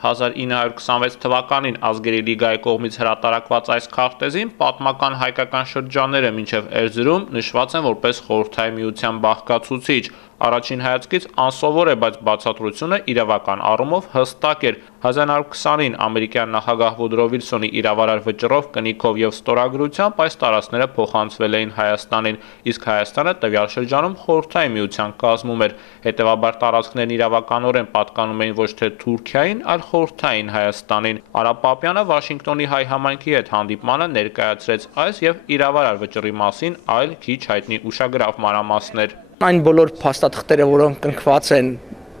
1926 թվականին Ազգերի լիգայի կողմից հրատարակված այս քարտեզին պատմական հայկական շրջանները մինչև Էրզրում նշված են որպես Խորհրդային Միության բաղկացուցիչ։ Առաջին հայացքից անսովոր է, բայց բացատրությունը իրավական առումով հստակ էր։ 1920-ին ամերիկյան նախագահ Վուդրո Վիլսոնի իրավարար վճռով, կնիքով և ստորագրությամբ այս տարածքները փոխանցվել էին Հայաստանին, իսկ Հայաստանը տվյալ շրջանում Խորհրդային Միության կազմում էր։ Հետևաբար տարածքներն իրավականորեն պատկանում էին ոչ թե Թուրքիային, այլ Խորհրդային Հայաստանին։ Արա Պապյանը Վաշինգտոնի հայ համայնքի հետ հանդիպմանը ներկայացրեց այս և իրավարար վճռի մասին այլ քիչ հայտնի ուշագրավ մանրամասներ։ Այն բոլոր փաստաթղթերը, որոնք կնքված են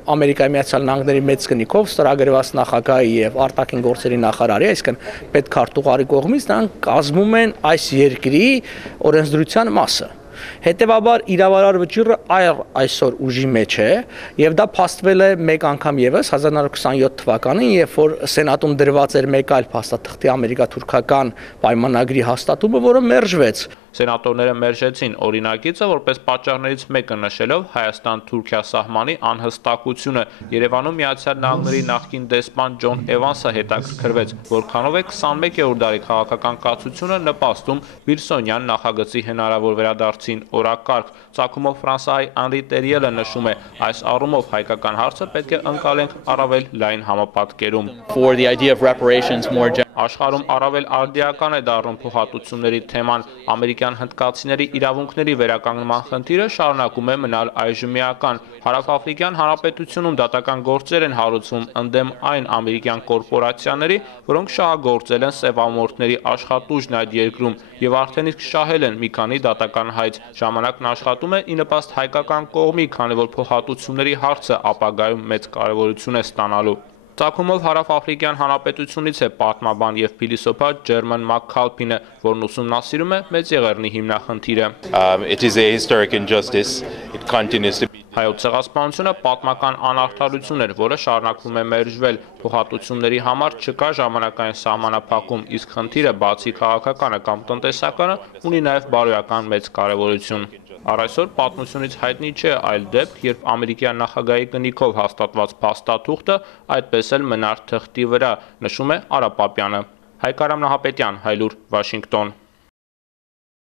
Ամերիկայի Միացյալ Նահանգների մեծ կնիքով ստորագրված նախագահի եւ արտաքին գործերի նախարարի, այսինքն պետքարտուղարի կողմից, նրանք կազմում են այս երկրի օրենսդրության մասը։ Հետևաբար իրավարար վճիռը այսօր ուժի մեջ է եւ դա փաստվել է մեկ անգամ եւս 1927 թվականին, երբ որ սենատում դրված էր մեկ այլ փաստաթղթի ամերիկա-թուրքական պայմանագրի հաստատումը, որը մերժվեց։ Սենատորները մերժեցին օրինակիցը որպես պատճառներից մեկը նշելով Հայաստան-Թուրքիա սահմանի անհստակությունը։ Երևանում Միացյալ Նահանգների նախկին դեսպան Ջոն Էվանսը հետաքրքրվեց, որքանով է 21-րդ դարի քաղաքական կացությունը նպաստում Վիլսոնյան նախագծի հնարավոր վերադարձին օրակարգ։ Ծագումով Ֆրանսիայի Անրի Տերիելը նշում է, այս առումով հայկական հարցը պետք է ընկալենք առավել լայն համապատկերում։ Աշխարհում առավել արդիական է դառնում փոխհատուցումների թեման։ Ամերիկյան հնդկացիների իրավունքների վերականգնման խնդիրը շարունակում է մնալ այժմիական։ Հարավաֆրիկյան Հանրապետությունում դատական գործեր են հարուցվում ընդդեմ այն ամերիկյան կորպորացիաների, որոնք շահագործել են սևամորթների աշխատուժն այդ երկրում եւ արդեն իսկ շահել են մի քանի դատական հայց։ Ժամանակն աշխատում է ի նպաստ հայկական կողմի, քանի որ փոխհատուցումների հարցը ապագայում մեծ կարևորություն է ստանալու։ Ծագումով Հարավաֆրիկյան Հանրապետությունից է պատմաբան և փիլիսոփա Ջերմեն Մաքքալփինը, որն ուսումնասիրում է Մեծեղեռնի հիմնախնդիրը։ Հայոց ցեղասպանությունը պատմական անարդարություն էր, որը շարունակվում է մերժվել։ Փոխհատուցումների համար չկա ժամանակային սահմանափակում, իսկ խնդիրը բացի քաղաքականը կամ տնտեսականը ունի նաև բարոյական մեծ կարևորություն։ Առ այսօր պատմությունից հայտնի չէ այլ դեպք, երբ ամերիկյան նախագահի կնիքով հաստատված փաստաթուղթը այդպես էլ մնար թղթի վրա, նշում է Արա Պապյանը։ Հայկ Արամ Նահապետյան, Հայլուր, Վաշինգտոն։